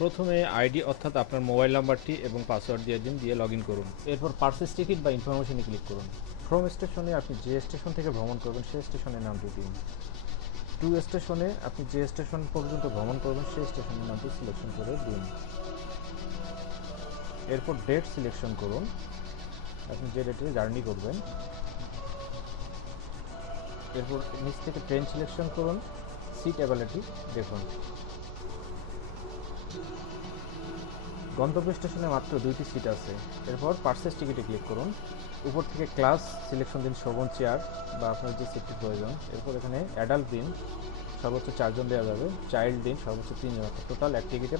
প্রথমে আইডি অর্থাৎ আপনার মোবাইল নাম্বারটি এবং পাসওয়ার্ড দিয়ে দিন, দিয়ে লগ ইন করুন। এরপর পারচেজ টিকিট বা ইনফরমেশনে ক্লিক করুন। ফ্রম স্টেশনে আপনি যে স্টেশন থেকে ভ্রমণ করবেন সেই স্টেশনের নামটি দিন। টু স্টেশনে আপনি যে স্টেশন পর্যন্ত ভ্রমণ করবেন সেই স্টেশনের নামটি সিলেকশন করে দিন। এরপর ডেট সিলেকশন করুন, আপনি যে ডেটে জার্নি করবেন। এরপর নিচ থেকে ট্রেন সিলেকশন করুন, সিট অ্যাভেলেবিলিটি দেখুন। গন্তব্য স্টেশনে মাত্র 2টি সিট আছে। এরপর পারচেজ টিকিটে ক্লিক করুন। উপর থেকে ক্লাস সিলেকশন দিন, শোভন চেয়ার বা আপনার যে সিটটি প্রয়োজন। এরপর এখানে অ্যাডাল্ট দিন, সর্বোচ্চ 4 জন দেওয়া যাবে। চাইল্ড দিন, সর্বোচ্চ 3 জন, অর্থাৎ টোটাল এক টিকিটে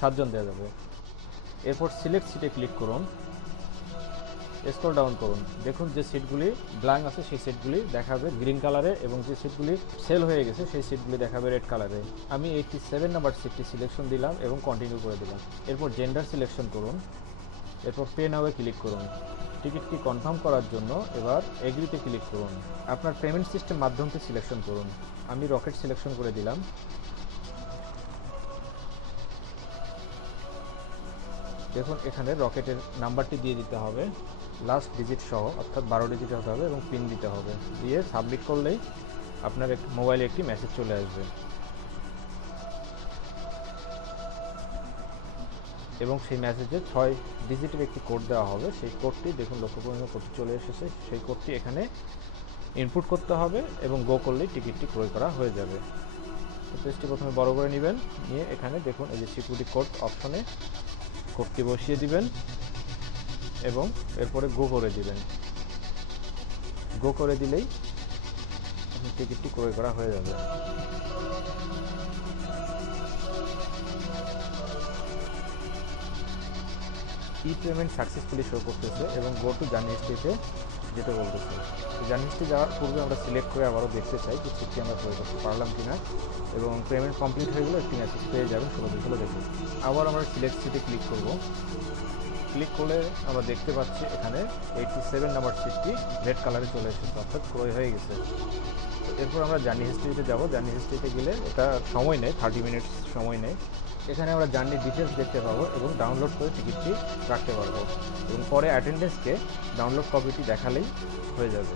7 জন দেওয়া যাবে। এরপর সিলেক্ট সিটে ক্লিক করুন, স্ক্রল ডাউন করুন। দেখুন যে সিটগুলি ব্ল্যাঙ্ক আছে সেই সিটগুলি দেখাবে গ্রিন কালারে এবং যে সিটগুলি সেল হয়ে গেছে সেই সিটগুলি দেখাবে রেড কালারে। আমি 87 নাম্বার সিটটি সিলেকশন দিলাম এবং কন্টিনিউ করে দিলাম। এরপর জেন্ডার সিলেকশন করুন, এরপর পে নাওয়ে ক্লিক করুন। টিকিটটি কনফার্ম করার জন্য এবার এগ্রিতে ক্লিক করুন। আপনার পেমেন্ট সিস্টেম মাধ্যমটি সিলেকশন করুন। আমি রকেট সিলেকশন করে দিলাম। দেখুন এখানে রকেটের নাম্বারটি দিয়ে দিতে হবে, লাস্ট ডিজিট সহ, অর্থাৎ 12 ডিজিট হতে হবে এবং পিন দিতে হবে। দিয়ে সাবমিট করলেই আপনার মোবাইলে একটি মেসেজ চলে আসবে এবং সেই মেসেজে 6 ডিজিটের একটি কোড দেওয়া হবে। সেই কোডটি দেখুন, লক্ষ্য করুন কোডটি চলে এসেছে। সেই কোডটি এখানে ইনপুট করতে হবে এবং গো করলেই টিকিটটি ক্রয় করা হয়ে যাবে। পেজটি প্রথমে বড় করে নেবেন, নিয়ে এখানে দেখুন এই যে সিকিউরিটি কোড অপশনে কোডটি বসিয়ে দিবেন এবং এরপরে গো করে দিবেন। গো করে দিলেই আপনার টিকিটটি ক্রয় করা হয়ে যাবে। ই পেমেন্ট সাকসেসফুলি শো করতেছে এবং গো টু জার্নি হিস্ট্রিতে যেতে বলতেছে। জার্নি হিস্ট্রি যাওয়ার পূর্বে আমরা সিলেক্ট করে আবারও দেখতে চাই যে সিটটি আমরা ক্রয় করতে পারলাম কিনা, এবং পেমেন্ট কমপ্লিট হয়ে গেলে একটি মেসেজ পেয়ে যাবেন 16 দেখুন। আবার আমরা সিলেক্ট সিটে ক্লিক করব। ক্লিক করলে আমরা দেখতে পাচ্ছি এখানে 87 নাম্বার সিটটি রেড কালারে চলে এসেছে, অর্থাৎ ক্রয় হয়ে গেছে। এরপর আমরা জার্নি হিস্ট্রিতে যাব। জার্নি হিস্ট্রিতে গেলে এটা সময় নেয়, 30 মিনিটস সময় নেয়। এখানে আমরা জার্নি ডিটেলস দেখতে পাবো এবং ডাউনলোড করে টিকিটটি রাখতে পারবো এবং পরে অ্যাটেন্ডেন্সকে ডাউনলোড কপিটি দেখালেই হয়ে যাবে।